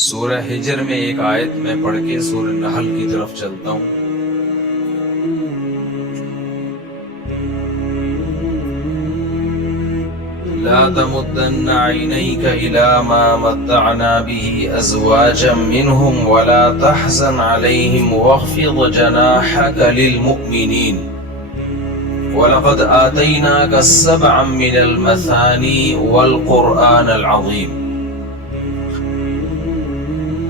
سورہ ہجر میں ایک آیت میں پڑھ کے سورہ نحل کی طرف چلتا ہوں۔ لا تمدن عينيك إلى ما متعنا به أزواجا منهم ولا تحزن عليهم واخفض جناحك للمؤمنين ولقد آتيناك سبعا من المثاني والقرآن العظيم۔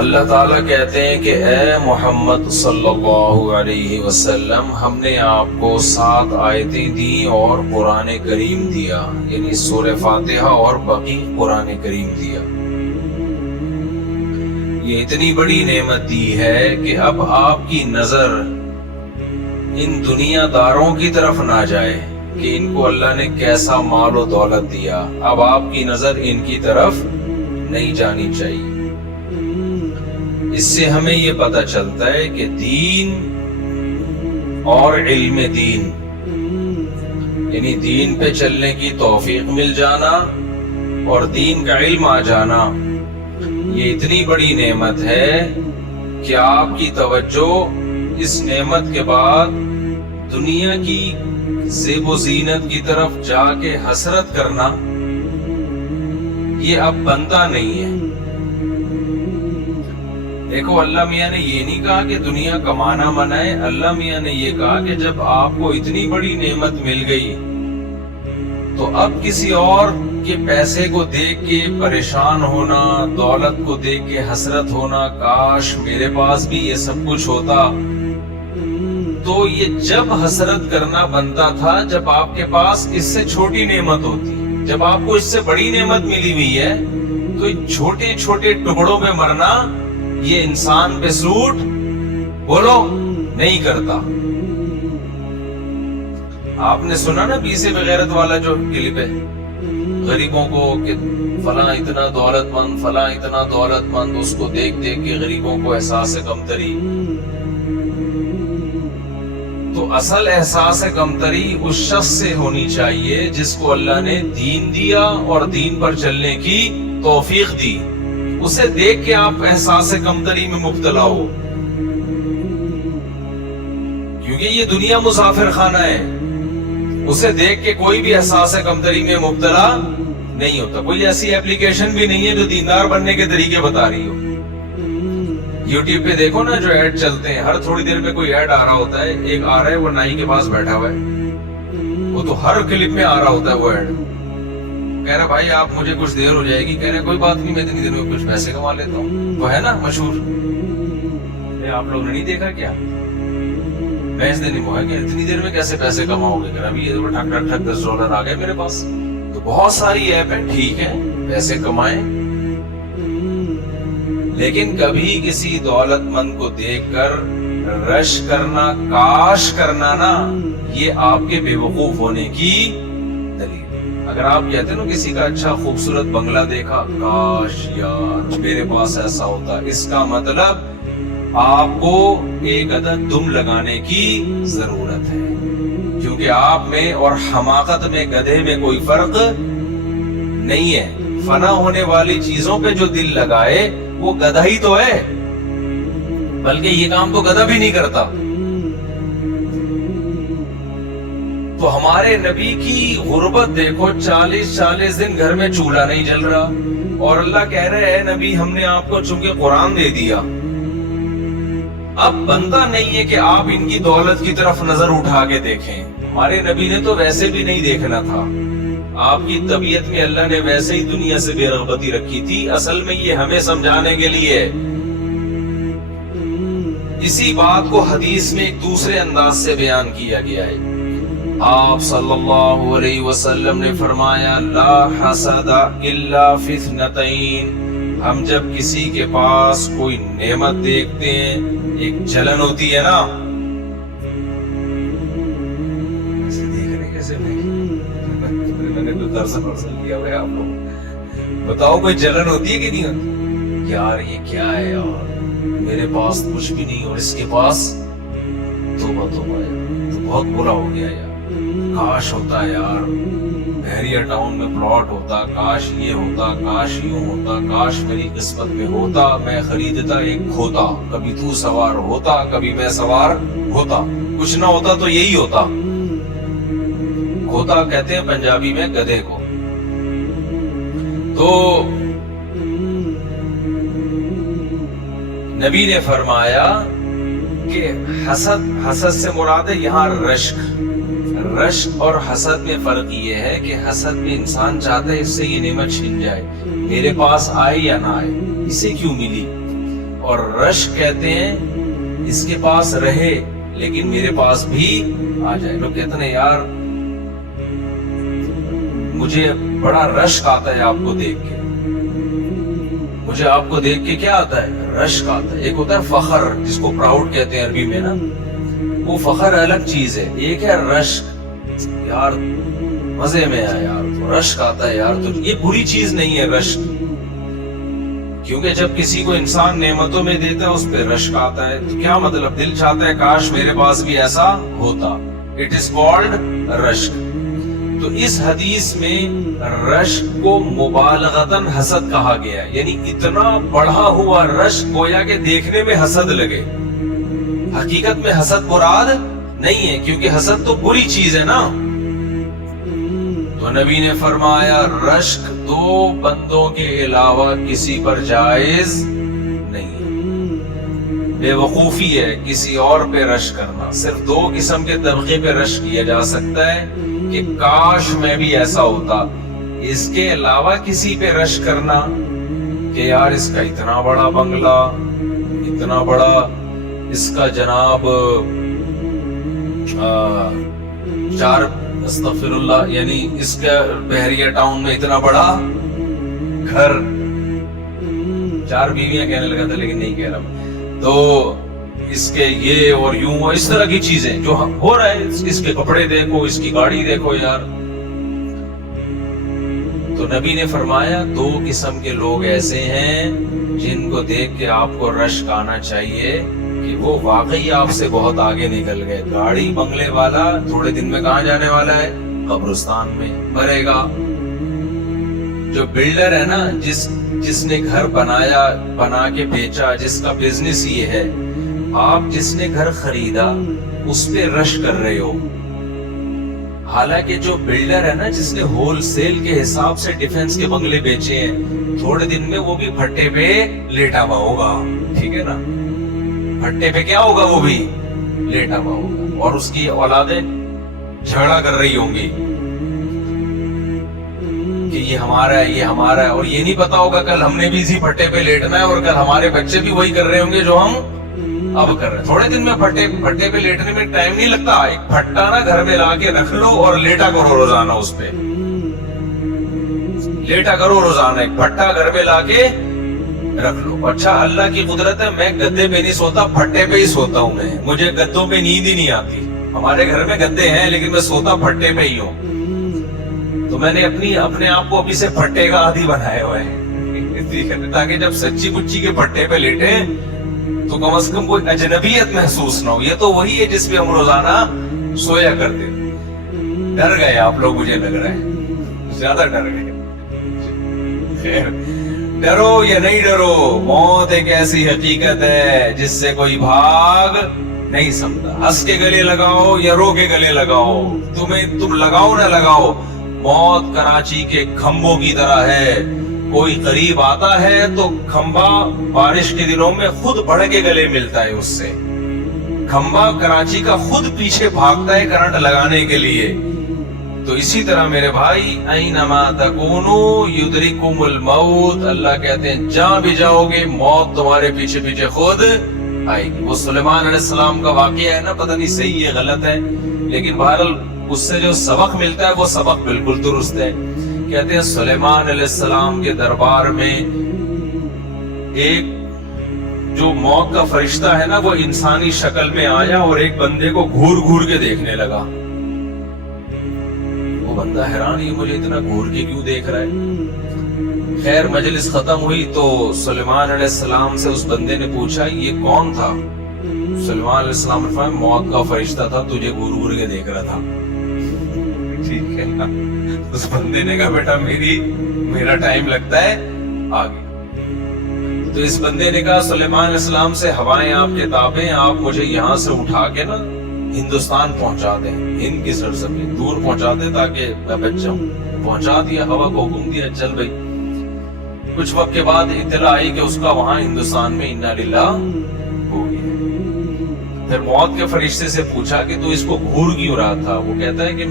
اللہ تعالیٰ کہتے ہیں کہ اے محمد صلی اللہ علیہ وسلم، ہم نے آپ کو 7 آیتیں دی اور قرآن کریم دیا، یعنی سورہ فاتحہ اور باقی قرآن کریم دیا۔ یہ اتنی بڑی نعمت دی ہے کہ اب آپ کی نظر ان دنیا داروں کی طرف نہ جائے کہ ان کو اللہ نے کیسا مال و دولت دیا، اب آپ کی نظر ان کی طرف نہیں جانی چاہیے۔ اس سے ہمیں یہ پتہ چلتا ہے کہ دین اور علم دین، یعنی دین پہ چلنے کی توفیق مل جانا اور دین کا علم آ جانا، یہ اتنی بڑی نعمت ہے کہ آپ کی توجہ اس نعمت کے بعد دنیا کی زیب و زینت کی طرف جا کے حسرت کرنا یہ اب بنتا نہیں ہے۔ دیکھو، اللہ میاں نے یہ نہیں کہا کہ دنیا کمانا منع ہے، اللہ میاں نے یہ کہا کہ جب آپ کو اتنی بڑی نعمت مل گئی تو اب کسی اور کے پیسے کو دیکھ کے پریشان ہونا، دولت کو دیکھ کے حسرت ہونا، کاش میرے پاس بھی یہ سب کچھ ہوتا، تو یہ جب حسرت کرنا بنتا تھا جب آپ کے پاس اس سے چھوٹی نعمت ہوتی۔ جب آپ کو اس سے بڑی نعمت ملی ہوئی ہے تو چھوٹے چھوٹے ٹکڑوں میں مرنا یہ انسان پہ سوٹ بولو نہیں کرتا۔ آپ نے سنا نا بیسے بغیرت والا جو کلپ ہے، غریبوں کو کہ فلاں اتنا دولت مند، فلاں اتنا دولت مند، اس کو دیکھ دیکھ کے غریبوں کو احساس کمتری۔ تو اصل احساس کمتری اس شخص سے ہونی چاہیے جس کو اللہ نے دین دیا اور دین پر چلنے کی توفیق دی، اسے دیکھ کے آپ احساس کمتری میں مبتلا ہو، کیونکہ یہ دنیا مسافر خانہ ہے۔ اسے دیکھ کے کوئی بھی احساس کمتری میں مبتلا نہیں ہوتا۔ کوئی ایسی اپلیکیشن بھی نہیں ہے جو دیندار بننے کے طریقے بتا رہی ہو۔ یوٹیوب پہ دیکھو نا، جو ایڈ چلتے ہیں، ہر تھوڑی دیر پہ کوئی ایڈ آ رہا ہوتا ہے۔ ایک آ رہا ہے، وہ نائی کے پاس بیٹھا ہوا ہے، وہ تو ہر کلپ میں آ رہا ہوتا ہے وہ ایڈ۔ کہہ رہا بھائی آپ مجھے کچھ دیر ہو جائے گی، کہہ رہے کوئی بات نہیں، میں اتنی دیر میں کچھ پیسے کما لیتا ہوں۔ وہ ہے نا مشہور، آپ لوگ نے نہیں دیکھا کیا؟ بھینس دینے کو ہے کہ اتنی دیر میں کیسے پیسے کماؤ گے؟ کہ ابھی ٹھک ٹھک ٹھک $10 آ گئے میرے پاس۔ تو بہت ساری ایپ ہیں، ٹھیک ہے پیسے کمائیں، لیکن کبھی کسی دولت مند کو دیکھ کر رش کرنا، کاش کرنا نا، یہ آپ کے بے وقوف ہونے کی دلیل۔ اگر آپ کہتے ہیں نا کسی کا اچھا خوبصورت بنگلہ دیکھا، کاش یار میرے پاس ایسا ہوتا، اس کا مطلب آپ کو ایک عدد دم لگانے کی ضرورت ہے، کیونکہ آپ میں اور حماقت میں، گدھے میں کوئی فرق نہیں ہے۔ فنا ہونے والی چیزوں پہ جو دل لگائے وہ گدھا ہی تو ہے، بلکہ یہ کام تو گدھا بھی نہیں کرتا۔ تو ہمارے نبی کی غربت دیکھو، 40 دن گھر میں چولہا نہیں جل رہا، اور اللہ کہہ رہے ہیں نبی ہم نے آپ کو چونکہ قرآن دے دیا، اب بنتا نہیں ہے کہ آپ ان کی دولت کی طرف نظر اٹھا کے دیکھیں۔ ہمارے نبی نے تو ویسے بھی نہیں دیکھنا تھا، آپ کی طبیعت میں اللہ نے ویسے ہی دنیا سے بے رغبتی رکھی تھی۔ اصل میں یہ ہمیں سمجھانے کے لیے، اسی بات کو حدیث میں ایک دوسرے انداز سے بیان کیا گیا ہے۔ آپ صلی اللہ علیہ وسلم نے فرمایا، لا حسد الا فی اثنتین، ہم جب کسی کے پاس کوئی نعمت دیکھتے ہیں، ایک جلن ہوتی ہے نا، ایسے دیکھ رہے کیسے میں نے تو درسن کیا ہوا ہے آپ لوگ، بتاؤ کوئی جلن ہوتی ہے کہ نہیں ہوتی؟ یار یہ کیا ہے یار، میرے پاس کچھ بھی نہیں اور اس کے پاس توبہ توبہ ہے، تو بہت برا ہو گیا یار، کاش ہوتا ہے یار، بحریہ ٹاؤن میں پلاٹ ہوتا، کاش یہ ہوتا، کاش یوں ہوتا، کاش میری قسمت میں ہوتا، میں خریدتا ایک کھوتا، کبھی تو سوار ہوتا کبھی میں سوار ہوتا، کچھ نہ ہوتا تو یہی ہوتا۔ کھوتا کہتے ہیں پنجابی میں گدھے کو۔ تو نبی نے فرمایا کہ حسد سے مراد ہے یہاں رشک اور حسد میں فرق یہ ہے کہ حسد میں انسان چاہتا ہے اس سے یہ نعمت چھن جائے، میرے پاس آئے یا نہ آئے، اسے کیوں ملی۔ اور رشک کہتے ہیں اس کے پاس رہے لیکن میرے پاس بھی آ جائے۔ لوگ کہتے ہیں یار مجھے بڑا رشک آتا ہے آپ کو دیکھ کے، مجھے آپ کو دیکھ کے کیا آتا ہے؟ رشک آتا ہے۔ ایک ہوتا ہے فخر جس کو پراؤڈ کہتے ہیں عربی میں نا، وہ فخر الگ چیز ہے، ایک ہے رشک، یار مزے میں ہے یار تو رشک آتا ہے یار، تو یہ بری چیز نہیں ہے رشک، کیونکہ جب کسی کو انسان نعمتوں میں دیتا ہے اس پہ رشک آتا ہے، تو کیا مطلب؟ دل چاہتا ہے کاش میرے پاس بھی ایسا ہوتا، اٹ از کالڈ رشک۔ تو اس حدیث میں رشک کو مبالغتاً حسد کہا گیا ہے، یعنی اتنا بڑھا ہوا رشک گویا کہ دیکھنے میں حسد لگے، حقیقت میں حسد مراد نہیں ہے، کیونکہ حسد تو بری چیز ہے نا۔ تو نبی نے فرمایا رشک دو بندوں کے علاوہ کسی پر جائز نہیں ہے، بے وقوفی ہے کسی اور پہ رشک کرنا۔ صرف دو قسم کے طبقے پہ رشک کیا جا سکتا ہے کہ کاش میں بھی ایسا ہوتا، اس کے علاوہ کسی پہ رشک کرنا کہ یار اس کا اتنا بڑا بنگلہ، اتنا بڑا اس کا جناب استغفر اللہ، یعنی اس کا بحریہ ٹاؤن میں اتنا بڑا گھر، 4 بیویاں کہنے لگا تھا لیکن نہیں کہہ رہا، تو اس کے یہ اور یوں اور اس طرح کی چیزیں جو ہو رہا ہے، اس کے کپڑے دیکھو، اس کی گاڑی دیکھو یار۔ تو نبی نے فرمایا 2 قسم کے لوگ ایسے ہیں جن کو دیکھ کے آپ کو رشک آنا چاہیے کہ وہ واقعی آپ سے بہت آگے نکل گئے، گاڑی بنگلے والا تھوڑے دن میں کہاں جانے والا ہے؟ قبرستان میں مرے گا۔ جو بلڈر ہے نا، جس نے گھر بنا کے بیچا، جس کا بزنس یہ ہے، آپ جس نے گھر خریدا اس پہ رش کر رہے ہو، حالانکہ جو بلڈر ہے نا جس نے ہول سیل کے حساب سے ڈیفنس کے بنگلے بیچے ہیں، تھوڑے دن میں وہ بھی پھٹے پہ لیٹا ہوا ہوگا، ٹھیک ہے نا، پھٹے پہ کیا ہوگا؟ وہ بھی لیٹا ہوا ہوگا، اور اس کی اولادیں جھگڑا کر رہی ہوں گی کہ یہ ہمارا ہے، یہ ہمارا ہے، اور یہ نہیں پتا ہوگا کل ہم نے بھی اسی پھٹے پہ لیٹنا ہے، اور کل ہمارے بچے بھی وہی کر رہے ہوں گے جو ہم اب کر رہے ہیں۔ تھوڑے دن میں پھٹے پہ لیٹنے میں ٹائم نہیں لگتا، ایک پھٹا نا گھر میں لا کے رکھ لو اور لیٹا کرو روزانہ، اس پہ لیٹا کرو روزانہ، ایک پھٹا گھر میں لا کے رکھ لو۔ اچھا اللہ کی قدرت ہے، میں گدے پہ نہیں سوتا، پھٹے پہ ہی سوتا ہوں، مجھے گدوں پہ نیند ہی نہیں آتی۔ ہمارے گھر میں گدے ہیں لیکن میں سوتا پھٹے پہ ہی ہوں۔ تو میں نے اپنے آپ کو ابھی سے پھٹے کا عادی بنایا ہوا ہے، تاکہ جب سچی بچی کے پھٹے پہ لیٹے تو کم از کم کوئی اجنبیت محسوس نہ ہو۔ یہ تو وہی ہے جس پہ ہم روزانہ سویا کرتے۔ ڈر گئے آپ لوگ، مجھے لگ رہا ہے زیادہ ڈر گئے۔ خیر، ڈرو یا نہیں ڈرو، موت ایک ایسی حقیقت ہے جس سے کوئی بھاگ نہیں سکتا۔ ہنس کے گلے لگاؤ یا رو کے گلے لگاؤ، تم لگاؤ نہ لگاؤ، موت کراچی کے کھمبوں کی طرح ہے، کوئی قریب آتا ہے تو کھمبا بارش کے دنوں میں خود بڑھ کے گلے ملتا ہے اس سے، کھمبا کراچی کا خود پیچھے بھاگتا ہے کرنٹ لگانے کے لیے۔ تو اسی طرح میرے بھائی، اینما تکونو یدرککم الموت، اللہ کہتے ہیں جہاں بھی جاؤ گے موت تمہارے پیچھے پیچھے خود آئے گی۔ وہ سلیمان علیہ السلام کا واقعہ ہے نا، پتہ نہیں صحیح ہے غلط ہے، لیکن بہرحال اس سے جو سبق ملتا ہے وہ سبق بالکل درست ہے۔ کہتے ہیں سلیمان علیہ السلام کے دربار میں ایک جو موت کا فرشتہ ہے نا، وہ انسانی شکل میں آیا اور ایک بندے کو گھور گھور کے دیکھنے لگا۔ وہ بندہ حیران، ہی مجھے اتنا گھور کے کیوں دیکھ رہا ہے؟ خیر مجلس ختم ہوئی تو سلیمان علیہ السلام سے اس بندے نے پوچھا یہ کون تھا؟ سلیمان علیہ السلام نے فرمایا موت کا فرشتہ تھا، تجھے گھور گھور کے دیکھ رہا تھا۔ ٹھیک ہے، اس بندے نے کہا بیٹا میرا ٹائم لگتا ہے آگے. تو اس بندے نے کہا سلیمان علیہ السلام سے ہوائیں آپ کے تابع ہیں, آپ مجھے یہاں سے اٹھا کے نا ہندوستان پہنچا دیں, ہند کی سرزمین دور پہنچا دیں تاکہ میں بچ جاؤں. پہنچا دیا, ہوا کو حکم دیا, چل بھائی. کچھ وقت کے بعد اطلاع آئی کہ اس کا وہاں ہندوستان میں انا للہ ہو گیا. پھر موت کے فرشتے سے پوچھا کہ تو اس کو گھور کیوں رہا تھا؟ وہ کہتا ہے کہ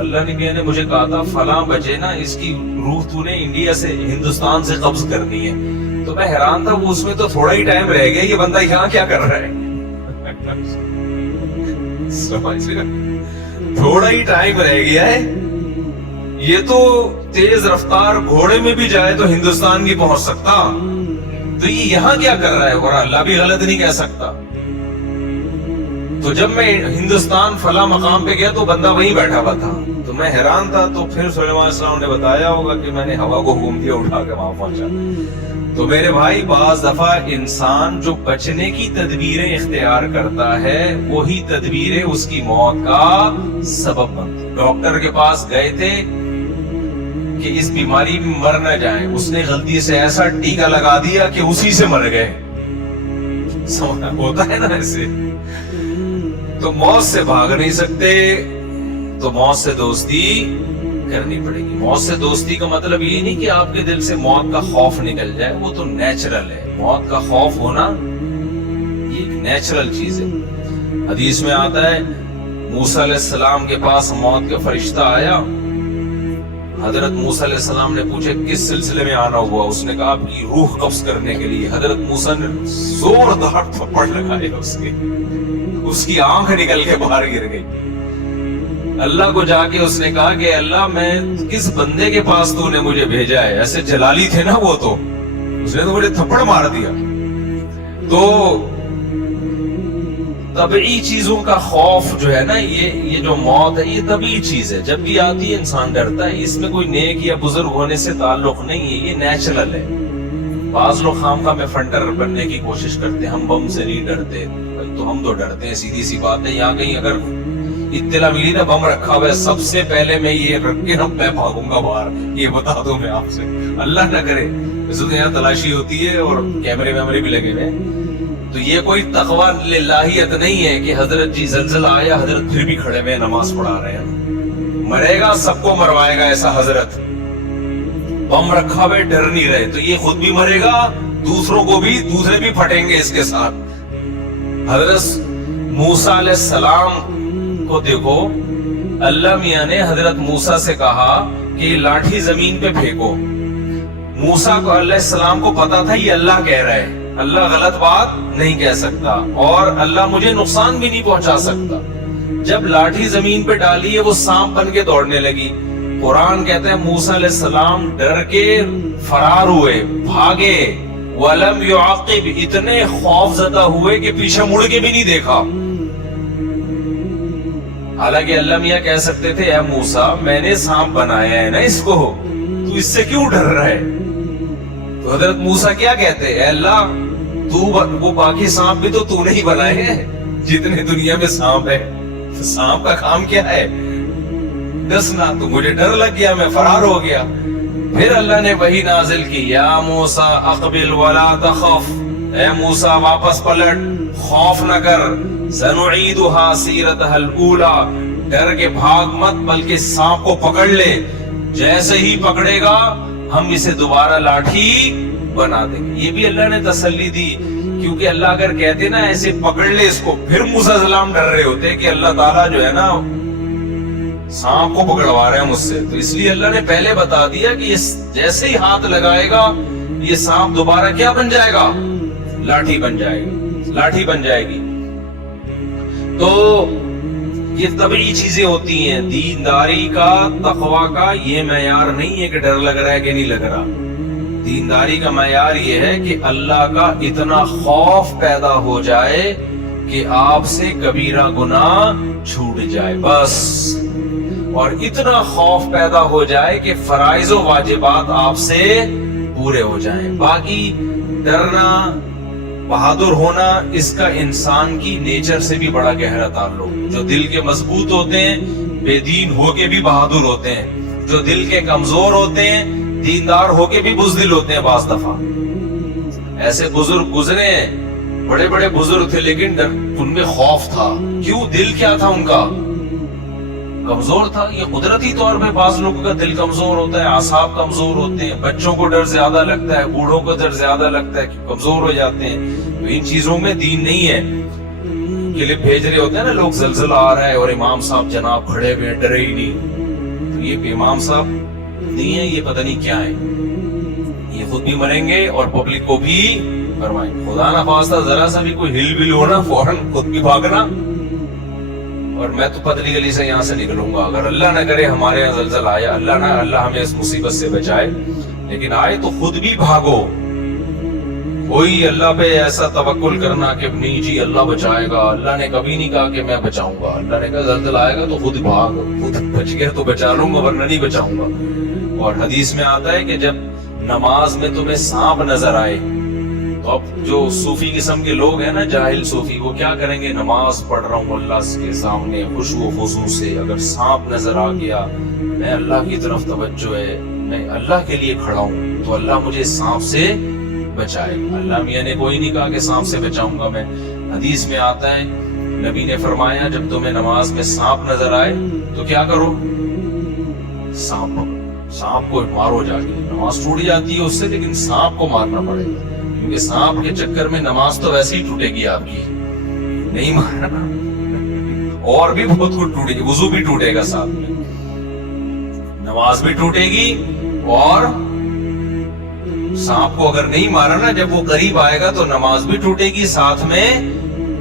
اللہ نے مجھے کہا تھا فلاں بجے نا اس کی روح تو نے انڈیا سے ہندوستان سے قبض کرنی ہے. تو میں حیران تھا, وہ اس میں تو تھوڑا ہی ٹائم رہ گیا, یہ بندہ یہاں کیا کر رہا ہے؟ تھوڑا ہی ٹائم رہ گیا ہے, یہ تو تیز رفتار گھوڑے میں بھی جائے تو ہندوستان نہیں پہنچ سکتا, تو یہ یہاں کیا کر رہا ہے؟ اور اللہ بھی غلط نہیں کہہ سکتا. تو جب میں ہندوستان فلاں مقام پہ گیا تو بندہ وہیں بیٹھا ہوا تھا, تو میں حیران تھا. تو پھر سلیمان علیہ السلام نے بتایا ہوگا کہ میں نے ہوا کو حکم دیا, اٹھا کے وہاں پہنچا. تو میرے بھائی, بعض دفعہ انسان جو بچنے کی تدبیریں اختیار کرتا ہے وہی تدبیریں اس کی موت کا سبب بنتی. ڈاکٹر کے پاس گئے تھے کہ اس بیماری میں مر نہ جائیں, اس نے غلطی سے ایسا ٹیکا لگا دیا کہ اسی سے مر گئے. ہوتا ہے نا ایسے. تو موت سے بھاگ نہیں سکتے, تو موت سے دوستی کرنی پڑے گی. موت سے دوستی کا مطلب یہ نہیں کہ آپ کے دل سے موت کا خوف نکل جائے, وہ تو نیچرل ہے. موت کا خوف ہونا یہ ایک نیچرل چیز ہے. حدیث میں آتا ہے موسیٰ علیہ السلام کے پاس موت کا فرشتہ آیا. حضرت موسیٰ علیہ السلام نے پوچھا کس سلسلے میں آنا ہوا؟ اس نے کہا آپ کی روح قبض کرنے کے لیے. حضرت موسیٰ نے زوردار تھپڑ لگائے, اس کی آنکھ نکل کے باہر گر گئی. اللہ کو جا کے اس نے کہا کہ اللہ میں کس بندے کے پاس تو نے مجھے بھیجا ہے؟ ایسے جلالی تھے نا وہ, تو اس نے تو مجھے تھپڑ مار دیا. تو طبعی چیزوں کا خوف جو ہے نا, یہ جو موت ہے یہ طبعی چیز ہے. جب بھی آتی ہے انسان ڈرتا ہے. اس میں کوئی نیک یا بزرگ ہونے سے تعلق نہیں ہے, یہ نیچرل ہے. بعض لوگ خامخواہ میں فنٹر بننے کی کوشش کرتے ہیں, ہم بم سے نہیں ڈرتے. تو ہم تو ڈرتے ہیں, سیدھی سی بات ہے. یہاں کہیں اگر اطلاع ملی نا بم رکھا ہوا ہے, سب سے پہلے میں یہ رکھ کے میں بھاگوں گا باہر, یہ بتا دوں میں آپ سے. اللہ نہ کرے, ویسے تو یہاں تلاشی ہوتی ہے اور کیمرے ویمرے بھی لگے ہوئے ہیں. تو یہ کوئی تقویٰ للہیت نہیں ہے کہ حضرت جی زلزلہ آیا, حضرت پھر بھی کھڑے ہوئے نماز پڑھا رہے ہیں. مرے گا, سب کو موائے گا ایسا حضرت. بم رکھا ہوئے ڈر نہیں رہے, تو یہ خود بھی مرے گا, دوسروں کو بھی, دوسرے بھی پھٹیں گے اس کے ساتھ. حضرت موسیٰ علیہ السلام کو دیکھو, اللہ میاں نے حضرت موسیٰ سے کہا کہ یہ لاٹھی زمین پہ پھینکو. موسیٰ کو علیہ السلام کو پتا تھا یہ اللہ کہہ رہا ہے, اللہ غلط بات نہیں کہہ سکتا اور اللہ مجھے نقصان بھی نہیں پہنچا سکتا. جب لاٹھی زمین پہ ڈالی ہے وہ سانپ بن کے دوڑنے لگی. قرآن کہتا ہے موسیٰ علیہ السلام ڈر کے فرار ہوئے, بھاگے. وَلَمْ يُعَقِّبْ, اتنے خوف زدہ ہوئے کہ پیچھے مڑ کے بھی نہیں دیکھا. حالانکہ اللہ میاں کہہ سکتے تھے اے موسیٰ میں نے سانپ بنایا ہے نا اس کو, تو اس سے کیوں ڈر رہا ہے؟ تو حضرت موسیٰ کیا کہتے اے اللہ وہ باقی سانپ بھی تو نے ہی بنائے ہیں جتنے دنیا میں سانپ ہے, سانپ کا کام کیا ہے؟ دسنا. تو مجھے ڈر لگ گیا, میں فرار ہو گیا. پھر اللہ نے وحی نازل کی, یا موسیٰ اقبل ولا تخف, اے موسیٰ واپس پلٹ, خوف نہ کر. سنعیدها سیرتها الاولی, ڈر کے بھاگ مت بلکہ سانپ کو پکڑ لے. جیسے ہی پکڑے گا ہم اسے دوبارہ لاٹھی بنا دیں گے. یہ بھی اللہ نے تسلی دی, کیونکہ اللہ اگر کہتے نا ایسے پکڑ لے اس کو, پھر موسیٰ علیہ السلام ڈر رہے ہوتے کہ اللہ تعالیٰ جو ہے نا سانپ کو پکڑوا رہے ہیں مجھ سے. تو اس لیے اللہ نے پہلے بتا دیا کہ یہ جیسے ہی ہاتھ لگائے گا یہ سانپ دوبارہ کیا بن جائے گا؟ لاٹھی بن جائے گی, لاٹھی بن جائے گی. تو یہ طبعی چیزیں ہوتی ہیں. دینداری کا, تقویٰ کا یہ معیار نہیں ہے کہ ڈر لگ رہا ہے کہ نہیں لگ رہا. دینداری کا معیار یہ ہے کہ اللہ کا اتنا خوف پیدا ہو جائے کہ آپ سے کبیرہ گناہ چھوٹ جائے بس, اور اتنا خوف پیدا ہو جائے کہ فرائض و واجبات آپ سے پورے ہو جائیں. باقی ڈرنا, بہادر ہونا, اس کا انسان کی نیچر سے بھی بڑا گہرا تعلق. جو دل کے مضبوط ہوتے ہیں بے دین ہو کے بھی بہادر ہوتے ہیں, جو دل کے کمزور ہوتے ہیں دیندار ہو کے بھی بزدل ہوتے ہیں بعض دفعہ. ایسے بزرگ گزرے ہیں, بڑے بڑے بزرگ تھے لیکن ان میں خوف تھا. کیوں؟ دل کیا تھا ان کا؟ کمزور تھا. یہ قدرتی طور پہ بعض لوگوں کا دل کمزور ہوتا ہے, اعصاب کمزور ہوتے ہیں, بچوں کو ڈر زیادہ لگتا ہے, بوڑھوں کو ڈر زیادہ لگتا ہے, کمزور ہو جاتے ہیں. تو ان چیزوں میں دین نہیں ہے. کلپ بھیج رہے ہوتے ہیں نا لوگ, زلزلہ آ رہا ہے اور امام صاحب جناب کھڑے ہوئے ہیں, ڈرے ہی نہیں. تو یہ امام صاحب نہیں ہے, یہ پتہ نہیں کیا ہے. یہ خود بھی مریں گے اور پبلک کو بھی فرمائیں. خدا نہ خواستہ ذرا سا بھی کوئی ہل بل ہونا فوراً خود بھی بھاگنا, اور میں تو پتلی گلی سے یہاں سے نکلوں گا. اگر اللہ نہ کرے ہمارے یہاں زلزلہ آیا, اللہ ہمیں اس مصیبت سے بچائے, لیکن آئے تو خود بھی بھاگو. کوئی اللہ پہ ایسا توکل کرنا کہ نہیں جی اللہ بچائے گا, اللہ نے کبھی نہیں کہا کہ میں بچاؤں گا. اللہ نے کہا زلزلہ آئے گا تو خود بھاگ, خود بچ گیا تو بچا لوں گا ورنہ نہیں بچاؤں گا. اور حدیث میں آتا ہے کہ جب نماز میں تمہیں سانپ نظر آئے تو اب جو صوفی قسم کے لوگ ہیں نا, جاہل صوفی, وہ کیا کریں گے؟ نماز پڑھ رہا ہوں اللہ کے سامنے خشوع و خضوع سے, اگر سانپ نظر آ گیا, میں اللہ کی طرف توجہ ہے, میں اللہ کے لیے کھڑا ہوں تو اللہ مجھے سانپ سے بچائے. اللہ میاں نے کوئی نہیں کہا کہ سانپ سے بچاؤں گا میں. حدیث میں آتا ہے نبی نے فرمایا جب تمہیں نماز میں سانپ نظر آئے تو کیا کرو؟ سانپ کو مارو جا کے. نماز ٹوٹ جاتی ہے اس سے, لیکن سانپ کو مارنا پڑے گا, کیونکہ سانپ کے چکر میں نماز تو ویسے ہی ٹوٹے گی آپ کی, نہیں مارنا. اور بھی بہت کچھ ٹوٹے گی, وضو بھی ٹوٹے گا ساتھ میں, نماز بھی ٹوٹے گی, اور سانپ کو اگر نہیں مارا نا, جب وہ قریب آئے گا تو نماز بھی ٹوٹے گی, ساتھ میں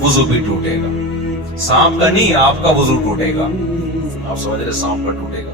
وضو بھی ٹوٹے گا. سانپ کا نہیں, آپ کا وضو ٹوٹے گا. آپ سمجھ رہے, سانپ کا ٹوٹے گا.